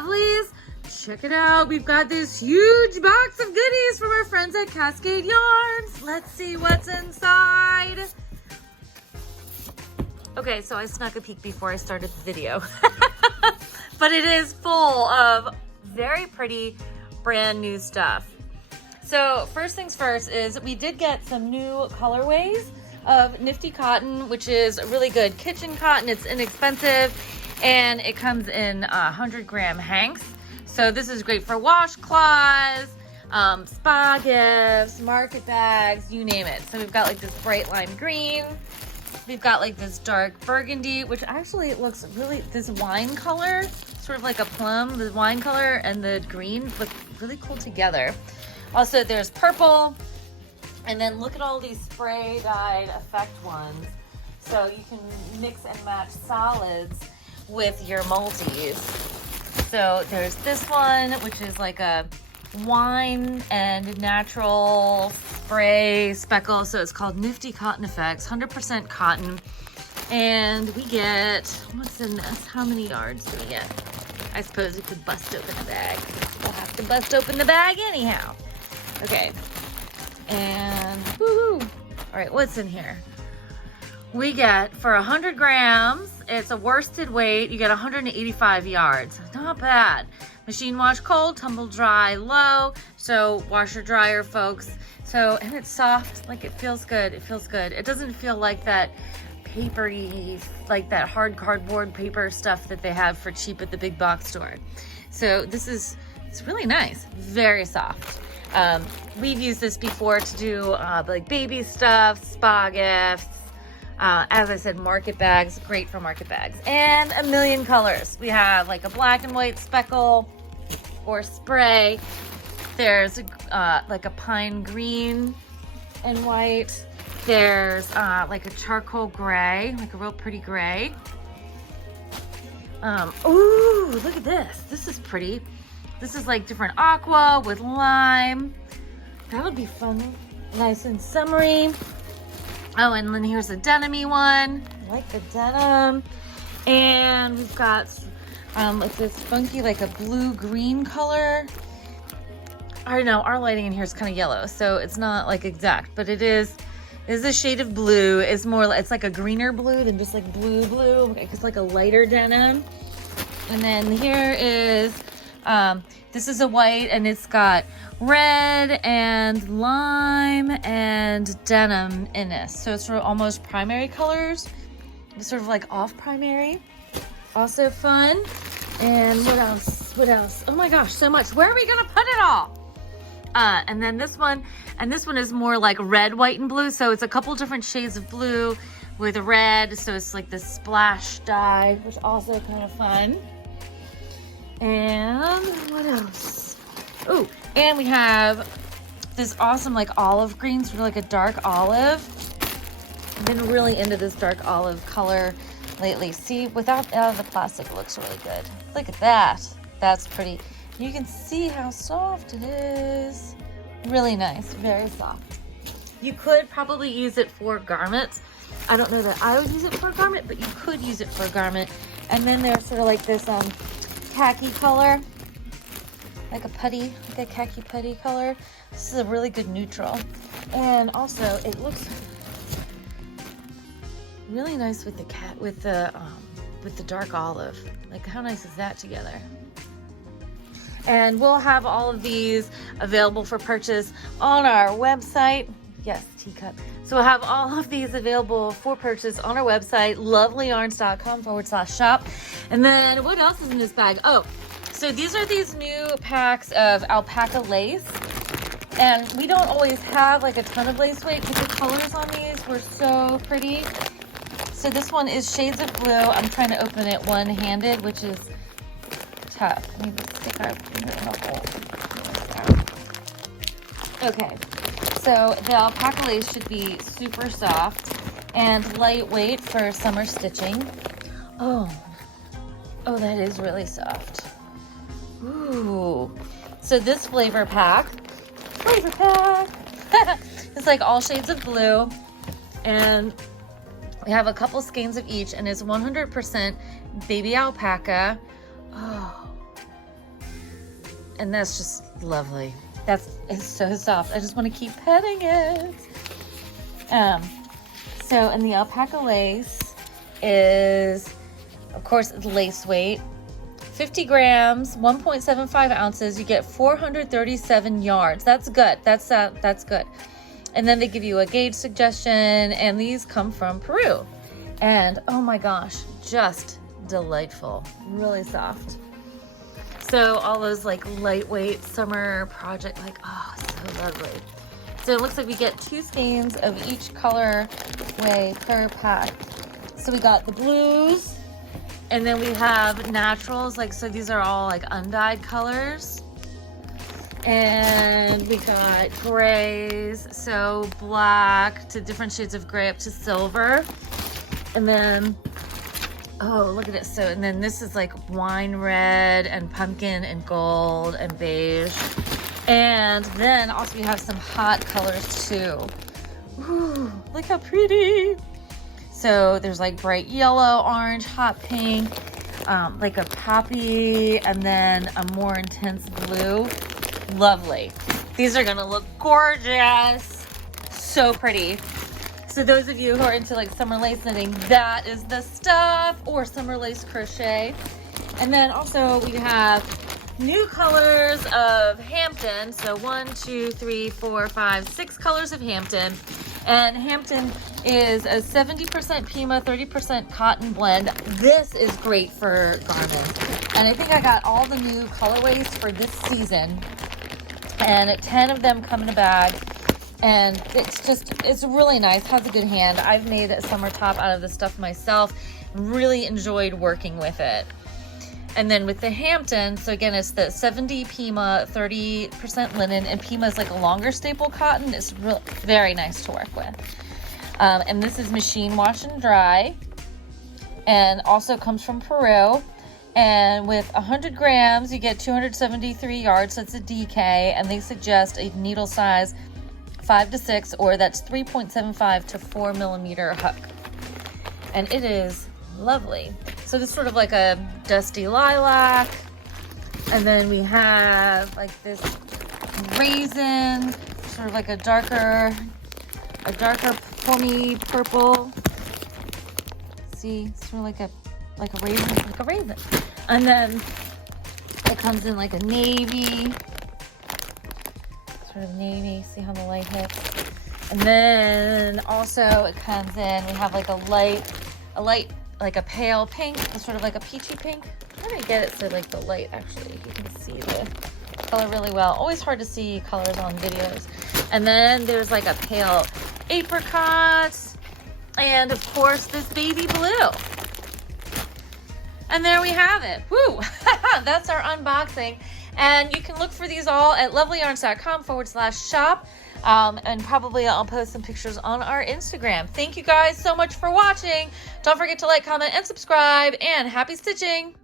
lovelies, check it out. We've got this huge box of goodies from our friends at Cascade Yarns. Let's see what's inside. Okay, so I snuck a peek before I started the video. But it is full of very pretty brand new stuff. So first things first is we did get some new colorways of Nifty cotton, which is really good kitchen cotton. It's inexpensive and it comes in 100-gram hanks. So this is great for washcloths, spa gifts, market bags, you name it. So we've got like this bright lime green. We've got like this dark burgundy, which actually looks really, this wine color, sort of like a plum, the wine color and the green look really cool together. Also there's purple. And then look at all these spray dyed effect ones. So you can mix and match solids with your multis. So there's this one, which is like a wine and natural spray speckle. So it's called Nifty Cotton Effects, 100% cotton. And we get, what's in this? How many yards do we get? I suppose we could bust open the bag. We'll have to bust open the bag anyhow. Okay. And woohoo! All right, what's in here? We get for 100 grams, it's a worsted weight, you get 185 yards. Not bad. Machine wash cold, tumble dry low. So washer dryer, folks. So, and it's soft, like it feels good. It feels good. It doesn't feel like that papery, like that hard cardboard paper stuff that they have for cheap at the big box store. So this is, it's really nice, very soft. We've used this before to do like baby stuff, spa gifts, as I said, market bags, great for market bags, and a million colors. We have like a black and white speckle or spray. There's like a pine green and white. There's like a charcoal gray, like a real pretty gray. Ooh, look at this. This is pretty. This is like different aqua with lime. That would be fun. Nice and summery. Oh, and then here's a denim-y one. I like the denim. And we've got like this funky, like a blue-green color. I don't know, our lighting in here is kind of yellow, so it's not like exact, but it is a shade of blue. It's more, it's like a greener blue than just like blue. It's like a lighter denim. And then here is, this is a white and it's got red and lime and denim in this. So it's sort of almost primary colors. It's sort of like off primary. Also fun. And what else? What else? Oh my gosh, so much. Where are we gonna put it all? And then this one, and this one is more like red, white, and blue. So it's a couple different shades of blue with red. So it's like this splash dye, which is also kind of fun. And what else? Oh, and we have this awesome like olive green, sort of like a dark olive. I've been really into this dark olive color lately. See, without the plastic, it looks really good. Look at that. That's pretty. You can see how soft it is. Really nice, very soft. You could probably use it for garments. I don't know that I would use it for a garment, but you could use it for a garment. And then there's sort of like this khaki color, like a putty, like a khaki putty color. This is a really good neutral. And also it looks really nice with the dark olive. Like how nice is that together? And we'll have all of these available for purchase on our website. Yes, teacup. So we'll have all of these available for purchase on our website, lovelyarns.com/shop. And then what else is in this bag? Oh, so these are these new packs of alpaca lace. And we don't always have like a ton of lace weight, but the colors on these were so pretty. So this one is shades of blue. I'm trying to open it one-handed, which is tough. Let me stick our finger in the hole. Okay, so the alpaca lace should be super soft and lightweight for summer stitching. Oh, that is really soft. Ooh. So this flavor pack, it's like all shades of blue, and we have a couple skeins of each, and it's 100% baby alpaca. Oh, And that's just lovely. It's so soft. I just want to keep petting it. So, and the alpaca lace is, of course, it's lace weight. 50 grams, 1.75 ounces. You get 437 yards. That's good. That's good. And then they give you a gauge suggestion, and these come from Peru. And oh my gosh, just delightful. Really soft. So all those like lightweight summer project, like, oh, so lovely. So it looks like we get 2 skeins of each color way per pack. So we got the blues, and then we have naturals, like, so these are all like undyed colors. And we got grays, so black to different shades of gray up to silver. And then, oh, look at it. So, and then this is like wine red and pumpkin and gold and beige. And then also we have some hot colors too. Ooh, look how pretty. So there's like bright yellow, orange, hot pink, like a poppy, and then a more intense blue. Lovely. These are gonna look gorgeous. So pretty. So those of you who are into like summer lace knitting, that is the stuff, or summer lace crochet. And then also we have new colors of Hampton. So 1, 2, 3, 4, 5, 6 colors of Hampton. And Hampton is a 70% Pima, 30% cotton blend. This is great for garments. And I think I got all the new colorways for this season. And 10 of them come in a bag. And it's really nice, has a good hand. I've made a summer top out of this stuff myself. Really enjoyed working with it. And then with the Hampton, so again, it's the 70 Pima, 30% linen, and Pima is like a longer staple cotton. It's very nice to work with. And this is machine wash and dry, and also comes from Peru. And with 100 grams, you get 273 yards, so it's a DK, and they suggest a needle size 5 to 6, or that's 3.75 to 4 millimeter hook. And it is lovely. So this is sort of like a dusty lilac. And then we have like this raisin, sort of like a darker plummy purple. See, it's sort of like a raisin. And then it comes in like a navy, sort of navy. See how the light hits. And then also it comes in, we have like a light, like a pale pink, sort of like a peachy pink. I'm trying to get it so like the light, actually, you can see the color really well. Always hard to see colors on videos. And then there's like a pale apricot, and of course this baby blue. And there we have it. Woo! That's our unboxing. And you can look for these all at lovelyarns.com/shop. And probably I'll post some pictures on our Instagram. Thank you guys so much for watching. Don't forget to like, comment, and subscribe, and happy stitching.